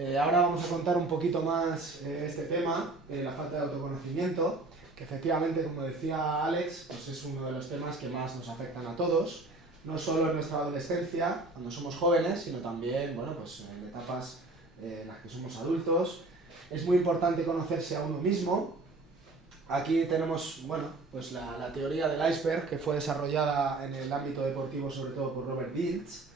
Ahora vamos a contar un poquito más este tema, la falta de autoconocimiento, que efectivamente, como decía Alex, pues es uno de los temas que más nos afectan a todos, no solo en nuestra adolescencia, cuando somos jóvenes, sino también, bueno, pues en etapas en las que somos adultos. Es muy importante conocerse a uno mismo. Aquí tenemos, bueno, pues la teoría del iceberg, que fue desarrollada en el ámbito deportivo, sobre todo por Robert Dilts,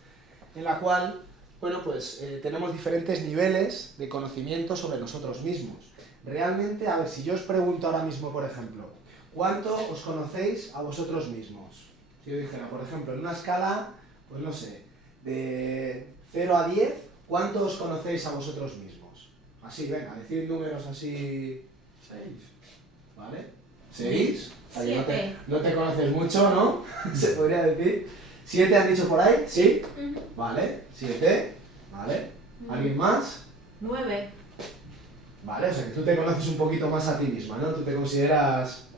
en la cual, bueno, pues tenemos diferentes niveles de conocimiento sobre nosotros mismos. Realmente, a ver, si yo os pregunto ahora mismo, por ejemplo, ¿cuánto os conocéis a vosotros mismos? Si yo dijera, por ejemplo, en una escala, pues no sé, de 0 a 10, ¿cuánto os conocéis a vosotros mismos? Así, venga, decid números así. 6. ¿Vale? 6. No te conoces mucho, ¿no? Se podría decir. 7 han dicho por ahí, ¿sí? Vale, 7. Vale. ¿Alguien más? 9. Vale, o sea que tú te conoces un poquito más a ti misma, ¿no? Tú te consideras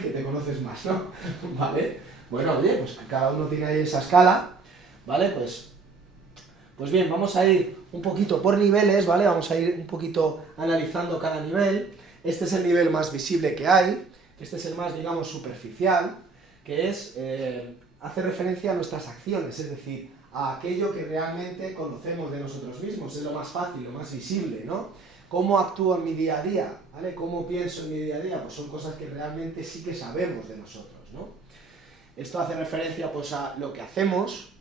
que te conoces más, ¿no? Vale. Bueno, oye, pues cada uno tiene ahí esa escala, ¿vale? Pues bien, vamos a ir un poquito por niveles, ¿vale? Vamos a ir un poquito analizando cada nivel. Este es el nivel más visible que hay, este es el más, digamos, superficial, que es, hace referencia a nuestras acciones, es decir, a aquello que realmente conocemos de nosotros mismos, es lo más fácil, lo más visible, ¿no? ¿Cómo actúo en mi día a día? ¿Vale? ¿Cómo pienso en mi día a día? Pues son cosas que realmente sí que sabemos de nosotros, ¿no? Esto hace referencia, pues, a lo que hacemos,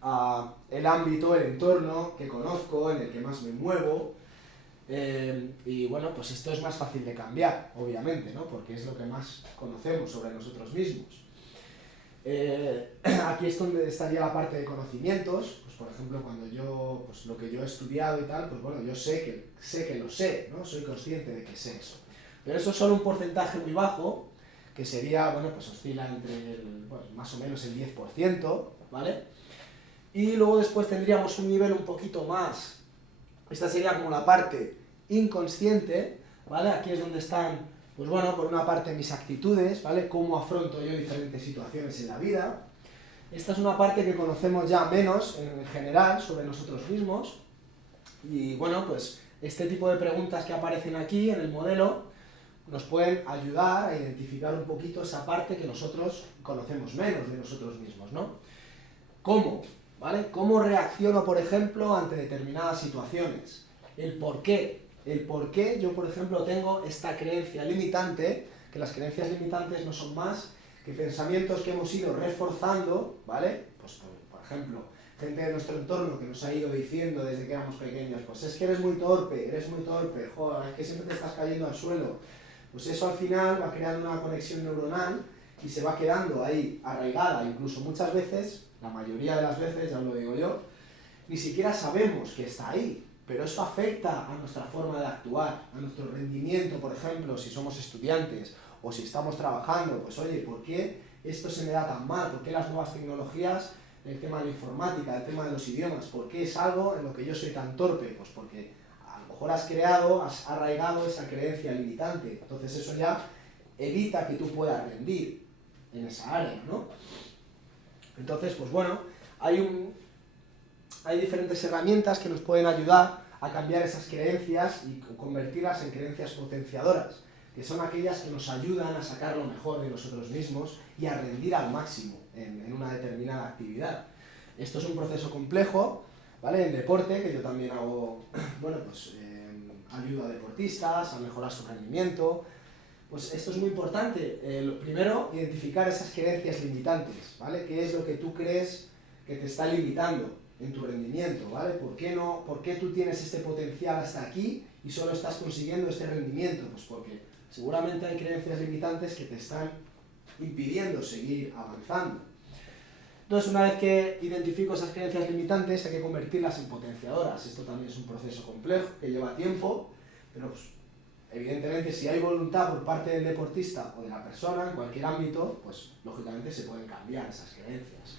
a el ámbito, el entorno que conozco, en el que más me muevo, y bueno, pues esto es más fácil de cambiar, obviamente, ¿no? Porque es lo que más conocemos sobre nosotros mismos. Aquí es donde estaría la parte de conocimientos, pues por ejemplo, cuando yo, pues lo que yo he estudiado y tal, pues bueno, yo sé que lo sé, ¿no? Soy consciente de que sé eso. Pero eso es solo un porcentaje muy bajo, que sería, bueno, pues oscila entre pues, más o menos el 10%, ¿vale? Y luego después tendríamos un nivel un poquito más. Esta sería como la parte inconsciente, ¿vale? Aquí es donde están, pues bueno, por una parte mis actitudes, ¿vale? Cómo afronto yo diferentes situaciones en la vida. Esta es una parte que conocemos ya menos en general sobre nosotros mismos. Y bueno, pues este tipo de preguntas que aparecen aquí en el modelo nos pueden ayudar a identificar un poquito esa parte que nosotros conocemos menos de nosotros mismos, ¿no? ¿Cómo? ¿Vale? ¿Cómo reacciono, por ejemplo, ante determinadas situaciones? El por qué. El por qué yo, por ejemplo, tengo esta creencia limitante, que las creencias limitantes no son más que pensamientos que hemos ido reforzando, ¿vale? Pues, por ejemplo, gente de nuestro entorno que nos ha ido diciendo desde que éramos pequeños, pues es que eres muy torpe, joder, es que siempre te estás cayendo al suelo. Pues eso al final va creando una conexión neuronal y se va quedando ahí arraigada, incluso muchas veces, la mayoría de las veces, ya lo digo yo, ni siquiera sabemos que está ahí, pero eso afecta a nuestra forma de actuar, a nuestro rendimiento, por ejemplo, si somos estudiantes o si estamos trabajando, pues oye, ¿por qué esto se me da tan mal? ¿Por qué las nuevas tecnologías, el tema de la informática, el tema de los idiomas, por qué es algo en lo que yo soy tan torpe? Pues porque a lo mejor has arraigado esa creencia limitante, entonces eso ya evita que tú puedas rendir en esa área, ¿no? Entonces, pues bueno, hay diferentes herramientas que nos pueden ayudar a cambiar esas creencias y convertirlas en creencias potenciadoras, que son aquellas que nos ayudan a sacar lo mejor de nosotros mismos y a rendir al máximo en una determinada actividad. Esto es un proceso complejo, ¿vale? En deporte, que yo también hago, bueno, pues ayudo a deportistas a mejorar su rendimiento. Pues esto es muy importante. Primero, identificar esas creencias limitantes, ¿vale? ¿Qué es lo que tú crees que te está limitando en tu rendimiento, ¿vale? ¿Por qué tú tienes este potencial hasta aquí y solo estás consiguiendo este rendimiento? Pues porque seguramente hay creencias limitantes que te están impidiendo seguir avanzando. Entonces, una vez que identifico esas creencias limitantes, hay que convertirlas en potenciadoras. Esto también es un proceso complejo, que lleva tiempo, pero pues, evidentemente, si hay voluntad por parte del deportista o de la persona, en cualquier ámbito, pues lógicamente se pueden cambiar esas creencias.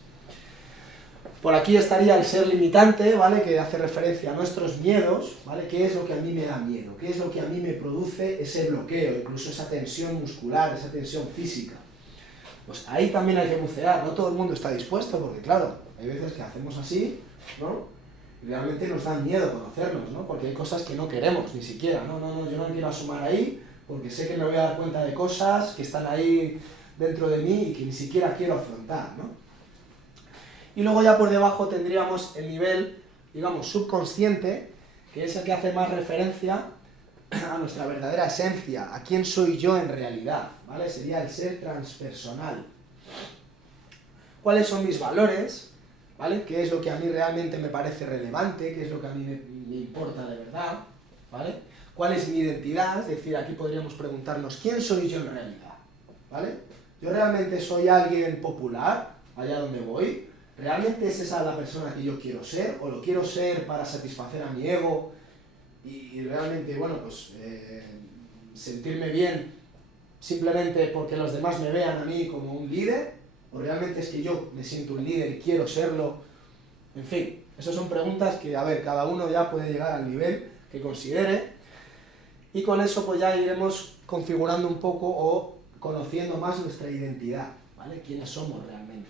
Por aquí estaría el ser limitante, ¿vale? Que hace referencia a nuestros miedos, ¿vale? ¿Qué es lo que a mí me da miedo? ¿Qué es lo que a mí me produce ese bloqueo, incluso esa tensión muscular, esa tensión física? Pues ahí también hay que bucear, no todo el mundo está dispuesto, porque claro, hay veces que hacemos así, ¿no? realmente nos da miedo conocernos, ¿no? Porque hay cosas que no queremos, ni siquiera, yo no quiero asomar ahí, porque sé que me voy a dar cuenta de cosas que están ahí dentro de mí y que ni siquiera quiero afrontar, ¿no? Y luego ya por debajo tendríamos el nivel, digamos, subconsciente, que es el que hace más referencia a nuestra verdadera esencia, a quién soy yo en realidad, ¿vale? Sería el ser transpersonal. ¿Cuáles son mis valores? ¿Vale? ¿Qué es lo que a mí realmente me parece relevante? ¿Qué es lo que a mí me importa de verdad? ¿Vale? ¿Cuál es mi identidad? Es decir, aquí podríamos preguntarnos, ¿quién soy yo en realidad? ¿Vale? ¿Yo realmente soy alguien popular, allá donde voy? ¿Realmente es esa la persona que yo quiero ser? ¿O lo quiero ser para satisfacer a mi ego? Y realmente, bueno, pues sentirme bien simplemente porque los demás me vean a mí como un líder, o realmente es que yo me siento un líder y quiero serlo. En fin, esas son preguntas que, a ver, cada uno ya puede llegar al nivel que considere, y con eso pues ya iremos configurando un poco o conociendo más nuestra identidad, ¿vale? Quiénes somos realmente.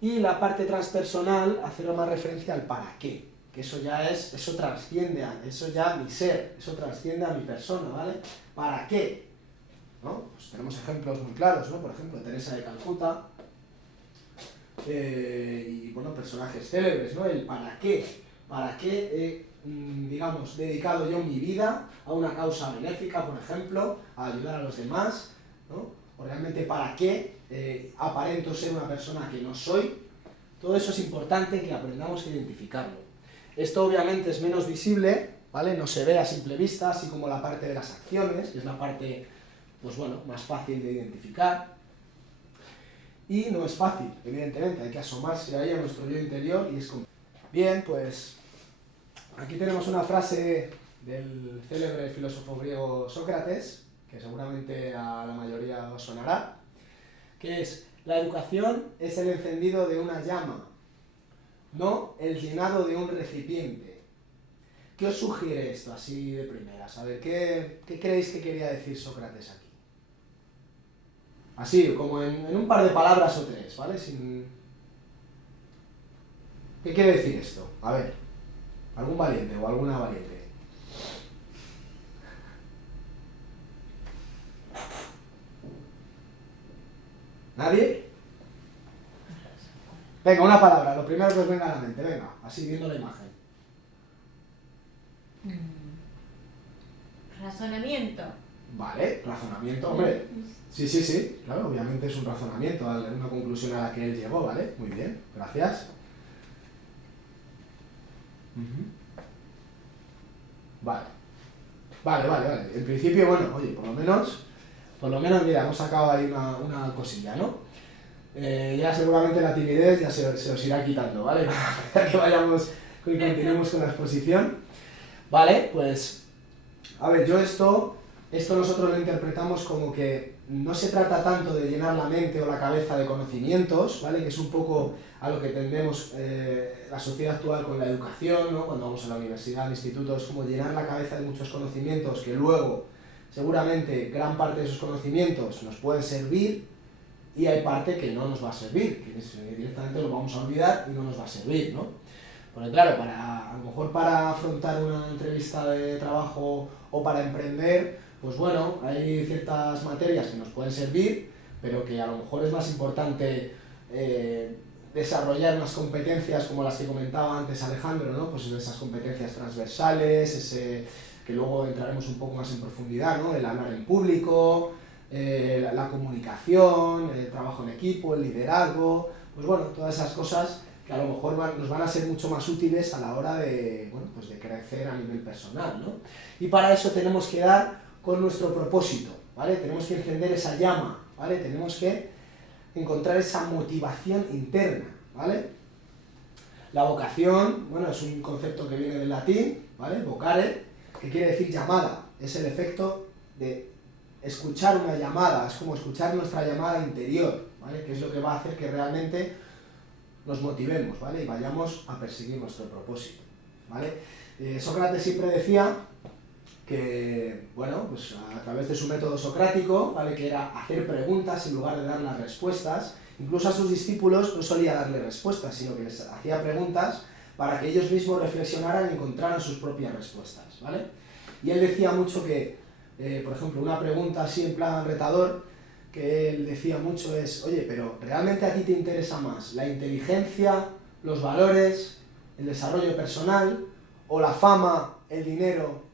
Y la parte transpersonal, hacer más referencia al para qué, que eso ya es, eso trasciende, eso ya mi ser, eso trasciende a mi persona, ¿vale? ¿Para qué? ¿No? Pues tenemos ejemplos muy claros, ¿no? Por ejemplo, Teresa de Calcuta, y bueno, personajes célebres, ¿no? El para qué he, digamos, dedicado yo mi vida a una causa benéfica, por ejemplo, a ayudar a los demás, ¿no? O realmente para qué aparento ser una persona que no soy. Todo eso es importante que aprendamos a identificarlo. Esto obviamente es menos visible, ¿vale? No se ve a simple vista, así como la parte de las acciones, que es la parte, pues bueno, más fácil de identificar. Y no es fácil, evidentemente, hay que asomarse ahí a nuestro yo interior y es complicado. Bien, pues aquí tenemos una frase del célebre filósofo griego Sócrates, que seguramente a la mayoría os sonará, que es: la educación es el encendido de una llama, no el llenado de un recipiente. ¿Qué os sugiere esto así de primeras? A ver, ¿qué creéis que quería decir Sócrates aquí? Así, como en un par de palabras o tres, ¿vale? ¿Qué quiere decir esto? A ver, algún valiente o alguna valiente. ¿Nadie? Venga, una palabra, lo primero que os venga a la mente, venga, así viendo la imagen. Razonamiento. Vale, razonamiento, hombre. Sí, claro, obviamente es un razonamiento, una conclusión a la que él llegó, ¿vale? Muy bien, gracias. Vale. En principio, bueno, oye, por lo menos, mira, hemos sacado ahí una cosilla, ¿no? Ya seguramente la timidez ya se os irá quitando, ¿vale? Para que vayamos y continuemos con la exposición. Vale, pues, a ver, yo esto nosotros lo interpretamos como que no se trata tanto de llenar la mente o la cabeza de conocimientos, ¿vale? Que es un poco a lo que tendemos la sociedad actual con la educación, ¿no? Cuando vamos a la universidad, al instituto, es como llenar la cabeza de muchos conocimientos que luego, seguramente, gran parte de esos conocimientos nos pueden servir, y hay parte que no nos va a servir, que directamente lo vamos a olvidar y no nos va a servir, ¿no? Porque claro, a lo mejor para afrontar una entrevista de trabajo o para emprender, pues bueno, hay ciertas materias que nos pueden servir, pero que a lo mejor es más importante desarrollar unas competencias como las que comentaba antes Alejandro, ¿no? Pues esas competencias transversales, que luego entraremos un poco más en profundidad, ¿no? El hablar en público, la comunicación, el trabajo en equipo, el liderazgo, pues bueno, todas esas cosas que a lo mejor nos van a ser mucho más útiles a la hora de, bueno, pues de crecer a nivel personal, ¿no? Y para eso tenemos que dar con nuestro propósito, ¿vale? Tenemos que encender esa llama, ¿vale? Tenemos que encontrar esa motivación interna, ¿vale? La vocación, bueno, es un concepto que viene del latín, ¿vale? Vocare, que quiere decir llamada, es el efecto de escuchar una llamada, es como escuchar nuestra llamada interior, ¿vale? Que es lo que va a hacer que realmente nos motivemos, ¿vale? Y vayamos a perseguir nuestro propósito, ¿vale? Sócrates siempre decía que, bueno, pues a través de su método socrático, ¿vale? Que era hacer preguntas en lugar de dar las respuestas. Incluso a sus discípulos no solía darle respuestas, sino que les hacía preguntas para que ellos mismos reflexionaran y encontraran sus propias respuestas, ¿vale? Y él decía mucho que, por ejemplo, una pregunta así en plan retador, que él decía mucho es, oye, pero ¿realmente a ti te interesa más la inteligencia, los valores, el desarrollo personal, o la fama, el dinero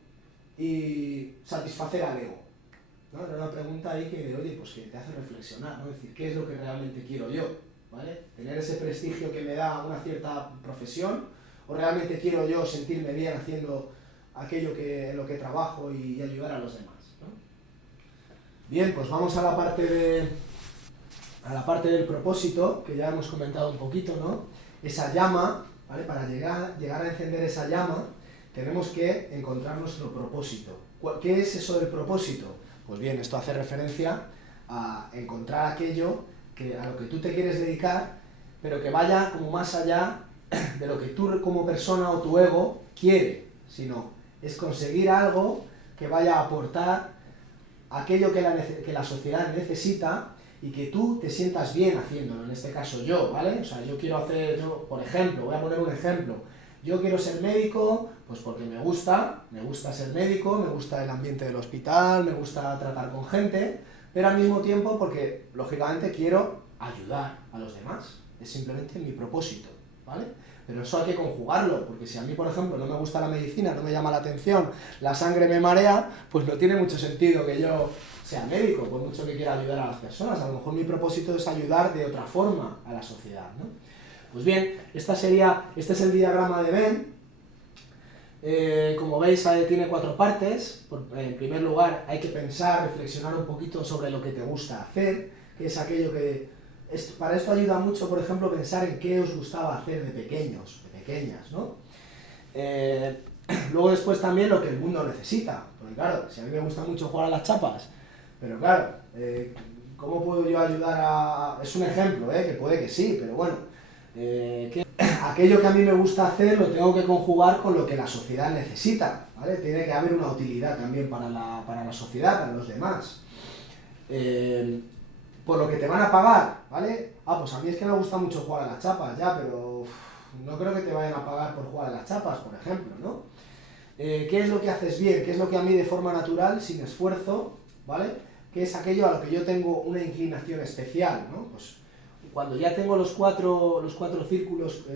y satisfacer al ego? ¿No? Era una pregunta ahí que, oye, pues que te hace reflexionar, ¿no? Es decir, ¿qué es lo que realmente quiero yo? ¿Vale? ¿Tener ese prestigio que me da una cierta profesión? ¿O realmente quiero yo sentirme bien haciendo aquello en lo que trabajo y ayudar a los demás, ¿no? Bien, pues vamos a la parte del propósito, que ya hemos comentado un poquito, ¿no? Esa llama, ¿vale? Para llegar a encender esa llama, tenemos que encontrar nuestro propósito. ¿Qué es eso del propósito? Pues bien, esto hace referencia a encontrar aquello a lo que tú te quieres dedicar, pero que vaya como más allá de lo que tú como persona o tu ego quiere, sino es conseguir algo que vaya a aportar aquello que la sociedad necesita y que tú te sientas bien haciéndolo, en este caso yo, ¿vale? O sea, yo quiero hacer, por ejemplo, voy a poner un ejemplo, yo quiero ser médico, pues porque me gusta ser médico, me gusta el ambiente del hospital, me gusta tratar con gente, pero al mismo tiempo porque, lógicamente, quiero ayudar a los demás, es simplemente mi propósito, ¿vale? Pero eso hay que conjugarlo, porque si a mí, por ejemplo, no me gusta la medicina, no me llama la atención, la sangre me marea, pues no tiene mucho sentido que yo sea médico, por mucho que quiera ayudar a las personas. A lo mejor mi propósito es ayudar de otra forma a la sociedad, ¿no? Pues bien, este es el diagrama de Venn. Como veis, tiene 4 partes. En primer lugar, hay que pensar, reflexionar un poquito sobre lo que te gusta hacer, que es aquello que... Para esto ayuda mucho, por ejemplo, pensar en qué os gustaba hacer de pequeños, de pequeñas, ¿no? Luego después también lo que el mundo necesita, porque claro, si a mí me gusta mucho jugar a las chapas, pero claro, ¿cómo puedo yo ayudar a...? Es un ejemplo, que puede que sí, pero bueno, aquello que a mí me gusta hacer lo tengo que conjugar con lo que la sociedad necesita, ¿vale? Tiene que haber una utilidad también para la sociedad, para los demás. Por lo que te van a pagar, ¿vale? Pues a mí es que me gusta mucho jugar a las chapas, ya, pero no creo que te vayan a pagar por jugar a las chapas, por ejemplo, ¿no? ¿Qué es lo que haces bien? ¿Qué es lo que a mí de forma natural, sin esfuerzo, ¿vale? ¿Qué es aquello a lo que yo tengo una inclinación especial, ¿no? Pues cuando ya tengo los cuatro círculos,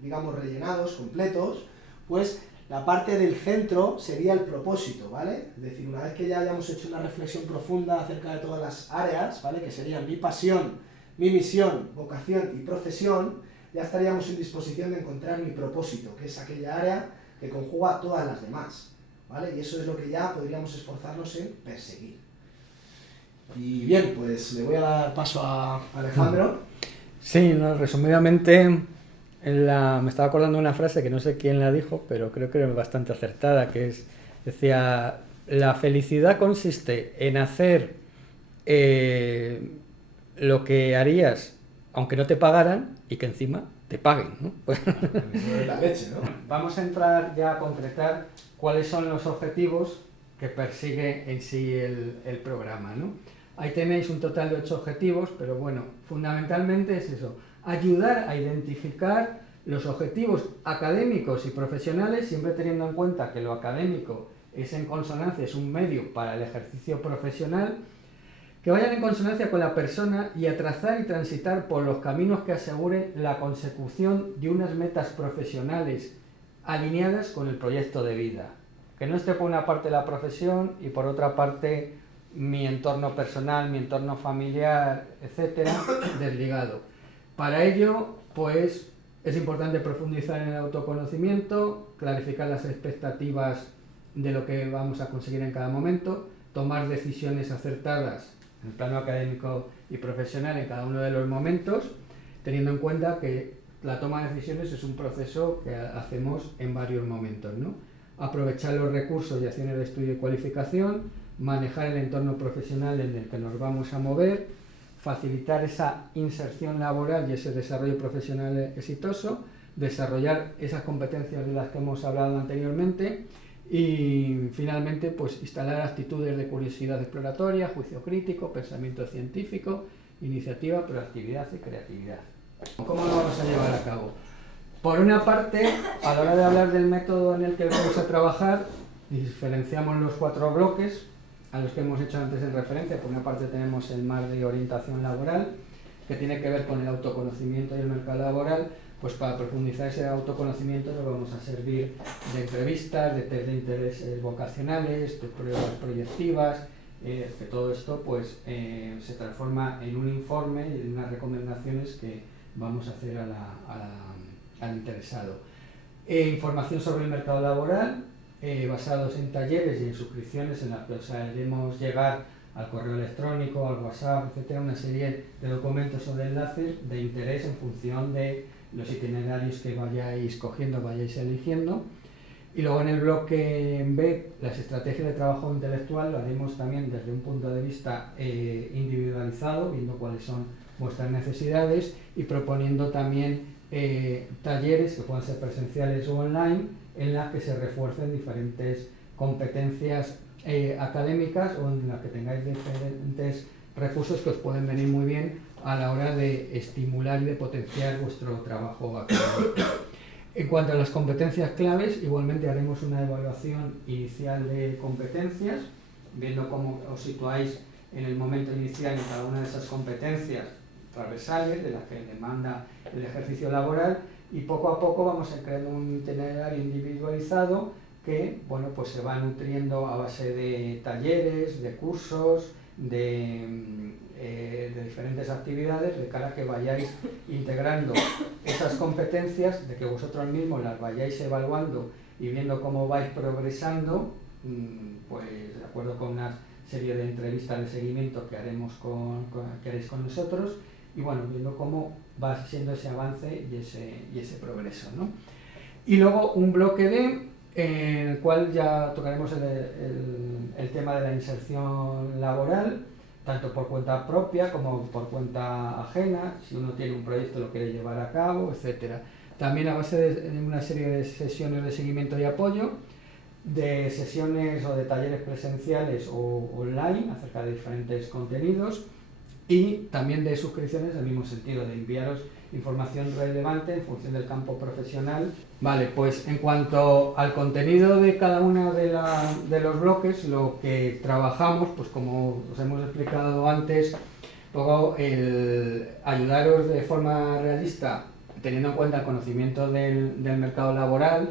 digamos, rellenados, completos, pues la parte del centro sería el propósito, ¿vale? Es decir, una vez que ya hayamos hecho una reflexión profunda acerca de todas las áreas, ¿vale? Que serían mi pasión, mi misión, vocación y profesión, ya estaríamos en disposición de encontrar mi propósito, que es aquella área que conjuga a todas las demás, ¿vale? Y eso es lo que ya podríamos esforzarnos en perseguir. Y bien, pues le voy a dar paso a Alejandro. Sí, no, resumidamente, me estaba acordando de una frase que no sé quién la dijo, pero creo que es bastante acertada, decía, la felicidad consiste en hacer lo que harías aunque no te pagaran y que encima te paguen, ¿no? Pues, la leche, ¿no? Vamos a entrar ya a concretar cuáles son los objetivos que persigue en sí el programa, ¿no? Ahí tenéis un total de 8 objetivos, pero bueno, fundamentalmente es eso, ayudar a identificar los objetivos académicos y profesionales, siempre teniendo en cuenta que lo académico es en consonancia, es un medio para el ejercicio profesional, que vayan en consonancia con la persona y a trazar y transitar por los caminos que aseguren la consecución de unas metas profesionales alineadas con el proyecto de vida. Que no esté por una parte la profesión y por otra parte mi entorno personal, mi entorno familiar, etcétera, desligado. Para ello, pues, es importante profundizar en el autoconocimiento, clarificar las expectativas de lo que vamos a conseguir en cada momento, tomar decisiones acertadas en el plano académico y profesional en cada uno de los momentos, teniendo en cuenta que la toma de decisiones es un proceso que hacemos en varios momentos, ¿no? Aprovechar los recursos y acciones de estudio y cualificación, manejar el entorno profesional en el que nos vamos a mover, facilitar esa inserción laboral y ese desarrollo profesional exitoso, desarrollar esas competencias de las que hemos hablado anteriormente y finalmente pues instalar actitudes de curiosidad exploratoria, juicio crítico, pensamiento científico, iniciativa, proactividad y creatividad. ¿Cómo lo vamos a llevar a cabo? Por una parte, a la hora de hablar del método en el que vamos a trabajar, diferenciamos los 4 bloques a los que hemos hecho antes en referencia. Por una parte tenemos el mar de orientación laboral, que tiene que ver con el autoconocimiento y el mercado laboral. Pues para profundizar ese autoconocimiento nos vamos a servir de entrevistas, de test de interés vocacionales, de pruebas proyectivas, que todo esto pues, se transforma en un informe y en unas recomendaciones que vamos a hacer al interesado. Información sobre el mercado laboral, basados en talleres y en suscripciones en las que os haremos llegar al correo electrónico, al WhatsApp, etcétera, una serie de documentos o de enlaces de interés en función de los itinerarios que vayáis cogiendo, vayáis eligiendo. Y luego en el bloque B, las estrategias de trabajo intelectual, lo haremos también desde un punto de vista individualizado, viendo cuáles son vuestras necesidades y proponiendo también talleres que puedan ser presenciales o online, en las que se refuercen diferentes competencias académicas o en las que tengáis diferentes recursos que os pueden venir muy bien a la hora de estimular y de potenciar vuestro trabajo académico. En cuanto a las competencias claves, igualmente haremos una evaluación inicial de competencias, viendo cómo os situáis en el momento inicial en cada una de esas competencias transversales de las que demanda el ejercicio laboral, y poco a poco vamos a crear un itinerario individualizado que bueno, pues se va nutriendo a base de talleres, de cursos, de diferentes actividades, de cara a que vayáis integrando esas competencias, de que vosotros mismos las vayáis evaluando y viendo cómo vais progresando, pues de acuerdo con una serie de entrevistas de seguimiento que haréis con nosotros, y bueno, viendo cómo va siendo ese avance y ese progreso, ¿no? Y luego un bloque D, en el cual ya tocaremos el tema de la inserción laboral, tanto por cuenta propia como por cuenta ajena, si uno tiene un proyecto y lo quiere llevar a cabo, etcétera. También a base de una serie de sesiones de seguimiento y apoyo, de sesiones o de talleres presenciales o online acerca de diferentes contenidos, y también de suscripciones en el mismo sentido, de enviaros información relevante en función del campo profesional. Vale, pues en cuanto al contenido de cada uno de los bloques, lo que trabajamos, pues como os hemos explicado antes, luego el ayudaros de forma realista, teniendo en cuenta el conocimiento del mercado laboral,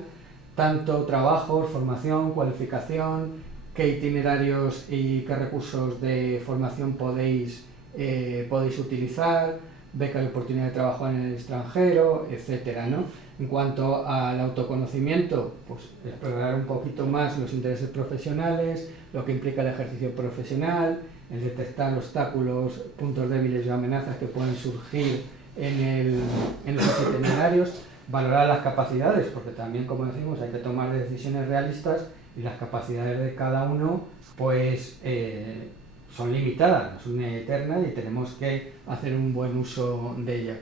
tanto trabajos, formación, cualificación, qué itinerarios y qué recursos de formación podéis utilizar, becas de oportunidad de trabajo en el extranjero, etcétera, ¿no? En cuanto al autoconocimiento, pues explorar un poquito más los intereses profesionales, lo que implica el ejercicio profesional, el detectar obstáculos, puntos débiles y amenazas que pueden surgir en esos itinerarios, valorar las capacidades, porque también, como decimos, hay que tomar decisiones realistas y las capacidades de cada uno, pues son limitadas, no son eternas y tenemos que hacer un buen uso de ellas.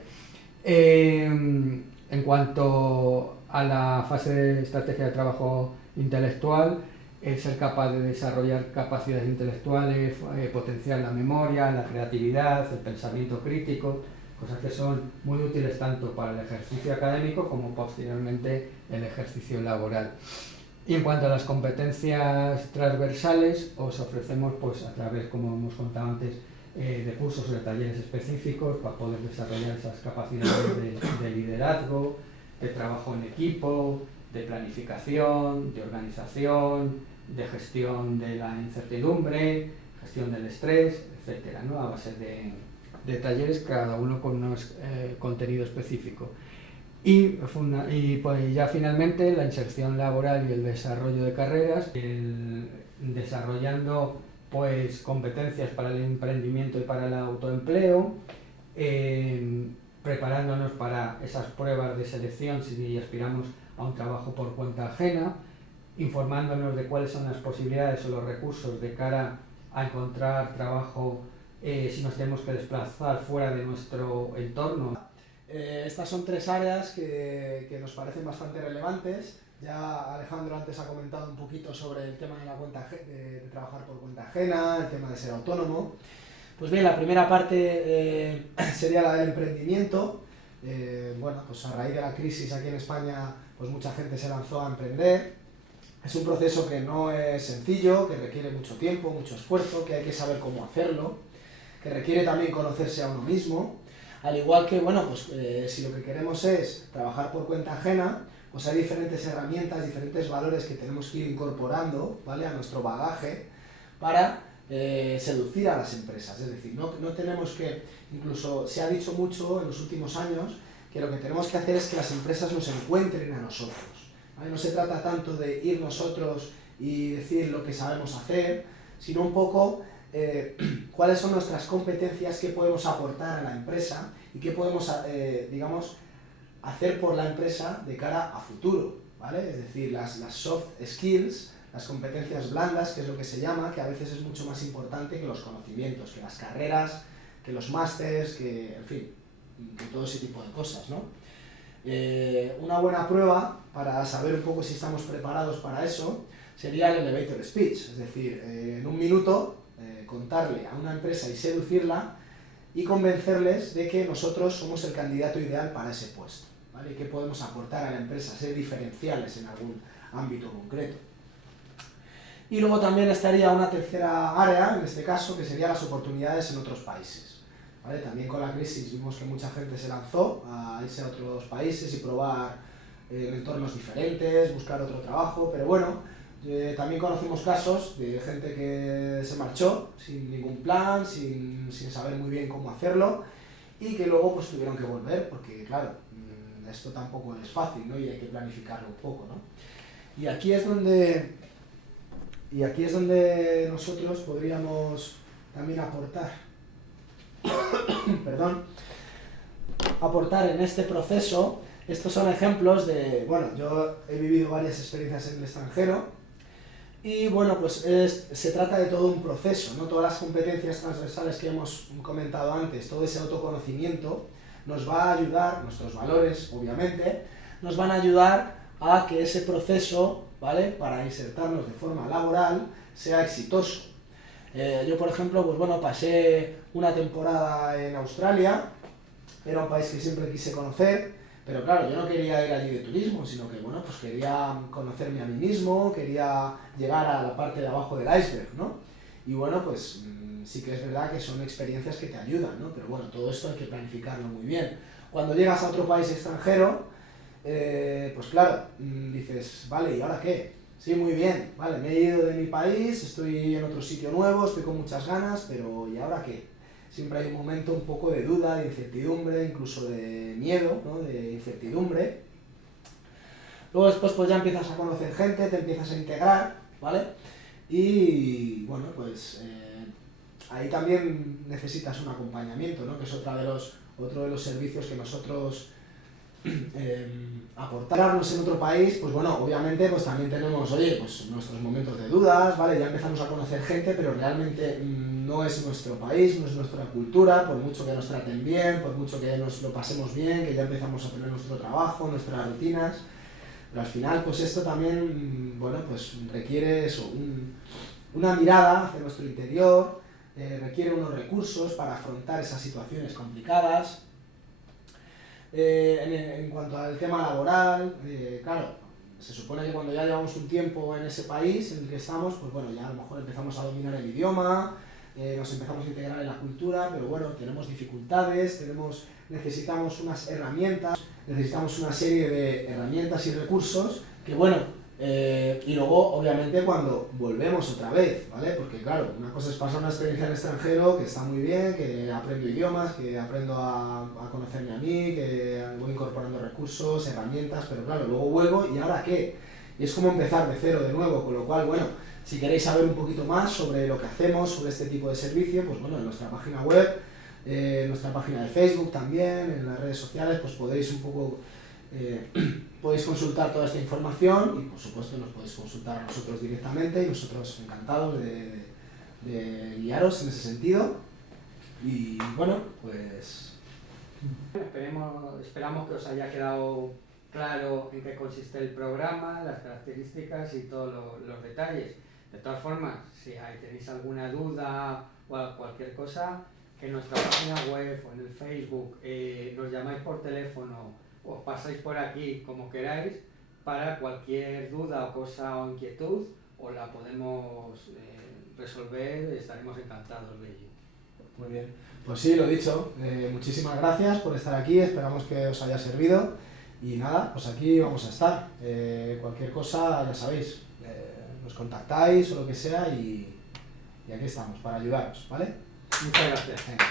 En cuanto a la fase de estrategia de trabajo intelectual, el ser capaz de desarrollar capacidades intelectuales, potenciar la memoria, la creatividad, el pensamiento crítico, cosas que son muy útiles tanto para el ejercicio académico como posteriormente el ejercicio laboral. Y en cuanto a las competencias transversales, os ofrecemos, pues a través, como hemos contado antes, de cursos o de talleres específicos para poder desarrollar esas capacidades de liderazgo, de trabajo en equipo, de planificación, de organización, de gestión de la incertidumbre, gestión del estrés, etcétera, ¿no? A base de talleres, cada uno con un contenido específico. Y pues ya finalmente la inserción laboral y el desarrollo de carreras, desarrollando pues competencias para el emprendimiento y para el autoempleo, preparándonos para esas pruebas de selección si aspiramos a un trabajo por cuenta ajena, informándonos de cuáles son las posibilidades o los recursos de cara a encontrar trabajo si nos tenemos que desplazar fuera de nuestro entorno. Estas son 3 áreas que nos parecen bastante relevantes. Ya Alejandro antes ha comentado un poquito sobre el tema de trabajar por cuenta ajena, el tema de ser autónomo. Pues bien, la primera parte sería la del emprendimiento, bueno, pues a raíz de la crisis aquí en España, pues mucha gente se lanzó a emprender. Es un proceso que no es sencillo, que requiere mucho tiempo, mucho esfuerzo, que hay que saber cómo hacerlo, que requiere también conocerse a uno mismo. Al igual que, bueno, pues si lo que queremos es trabajar por cuenta ajena, pues hay diferentes herramientas, diferentes valores que tenemos que ir incorporando, ¿vale?, a nuestro bagaje para seducir a las empresas. Es decir, no tenemos que, incluso se ha dicho mucho en los últimos años, que lo que tenemos que hacer es que las empresas nos encuentren a nosotros, ¿vale? No se trata tanto de ir nosotros y decir lo que sabemos hacer, sino un poco cuáles son nuestras competencias, qué podemos aportar a la empresa y qué podemos, digamos, hacer por la empresa de cara a futuro, ¿vale? Es decir, las soft skills, las competencias blandas, que es lo que se llama, que a veces es mucho más importante que los conocimientos, que las carreras, que los másters, que, en fin, que todo ese tipo de cosas, ¿no? Una buena prueba para saber un poco si estamos preparados para eso sería el elevator speech, es decir, en un minuto contarle a una empresa y seducirla y convencerles de que nosotros somos el candidato ideal para ese puesto, ¿vale? Y que podemos aportar a la empresa, ser diferenciales en algún ámbito concreto. Y luego también estaría una tercera área, en este caso, que serían las oportunidades en otros países, ¿vale? También con la crisis vimos que mucha gente se lanzó a irse a otros países y probar entornos diferentes, buscar otro trabajo, pero bueno, también conocimos casos de gente que se marchó sin ningún plan, sin saber muy bien cómo hacerlo y que luego pues tuvieron que volver porque, claro, esto tampoco es fácil, ¿no? Y hay que planificarlo un poco, ¿no? Y aquí es donde nosotros podríamos también aportar, perdón, aportar en este proceso. Estos son ejemplos de, bueno, yo he vivido varias experiencias en el extranjero y bueno, pues se trata de todo un proceso, ¿no? Todas las competencias transversales que hemos comentado antes, todo ese autoconocimiento nos va a ayudar, nuestros valores obviamente, nos van a ayudar a que ese proceso, ¿vale?, para insertarnos de forma laboral sea exitoso. Yo, por ejemplo, pues bueno, pasé una temporada en Australia, era un país que siempre quise conocer, pero claro, yo no quería ir allí de turismo, sino que, bueno, pues quería conocerme a mí mismo, quería llegar a la parte de abajo del iceberg, ¿no? Y bueno, pues sí que es verdad que son experiencias que te ayudan, ¿no? Pero bueno, todo esto hay que planificarlo muy bien. Cuando llegas a otro país extranjero, pues claro, dices, vale, ¿y ahora qué? Sí, muy bien, vale, me he ido de mi país, estoy en otro sitio nuevo, estoy con muchas ganas, pero ¿y ahora qué? Siempre hay un momento un poco de duda, de incertidumbre, incluso de miedo, ¿no?, de incertidumbre. Luego después pues ya empiezas a conocer gente, te empiezas a integrar, ¿vale? Y bueno, pues ahí también necesitas un acompañamiento, ¿no?, que es otro de los servicios que nosotros aportarnos en otro país. Pues bueno, obviamente pues también tenemos, oye, pues nuestros momentos de dudas, ¿vale? Ya empezamos a conocer gente, pero realmente no es nuestro país, no es nuestra cultura, por mucho que nos traten bien, por mucho que nos lo pasemos bien, que ya empezamos a tener nuestro trabajo, nuestras rutinas, pero al final pues esto también, bueno, pues requiere eso, una mirada hacia nuestro interior, requiere unos recursos para afrontar esas situaciones complicadas. En cuanto al tema laboral, claro, se supone que cuando ya llevamos un tiempo en ese país en el que estamos, pues bueno, ya a lo mejor empezamos a dominar el idioma, nos empezamos a integrar en la cultura, pero bueno, tenemos dificultades, necesitamos unas herramientas, necesitamos una serie de herramientas y recursos que, bueno, y luego, obviamente, cuando volvemos otra vez, ¿vale? Porque claro, una cosa es pasar una experiencia en el extranjero, que está muy bien, que aprendo idiomas, que aprendo a conocerme a mí, que voy incorporando recursos, herramientas, pero claro, luego vuelvo y ¿ahora qué? Y es como empezar de cero de nuevo, con lo cual, bueno, si queréis saber un poquito más sobre lo que hacemos, sobre este tipo de servicio, pues bueno, en nuestra página web, en nuestra página de Facebook también, en las redes sociales, pues podéis un poco... podéis consultar toda esta información y por supuesto nos podéis consultar a nosotros directamente y nosotros encantados de guiaros en ese sentido. Y bueno, pues... Esperamos que os haya quedado claro en qué consiste el programa, las características y todos los detalles. De todas formas, si tenéis alguna duda o cualquier cosa, que en nuestra página web o en el Facebook nos llamáis por teléfono o os pasáis por aquí como queráis para cualquier duda o cosa o inquietud, os la podemos resolver, estaremos encantados de ello. Muy bien, pues sí, lo dicho, muchísimas gracias por estar aquí, esperamos que os haya servido y nada, pues aquí vamos a estar. Cualquier cosa, ya sabéis, nos contactáis o lo que sea y aquí estamos para ayudaros, ¿vale? Muchas gracias. Venga.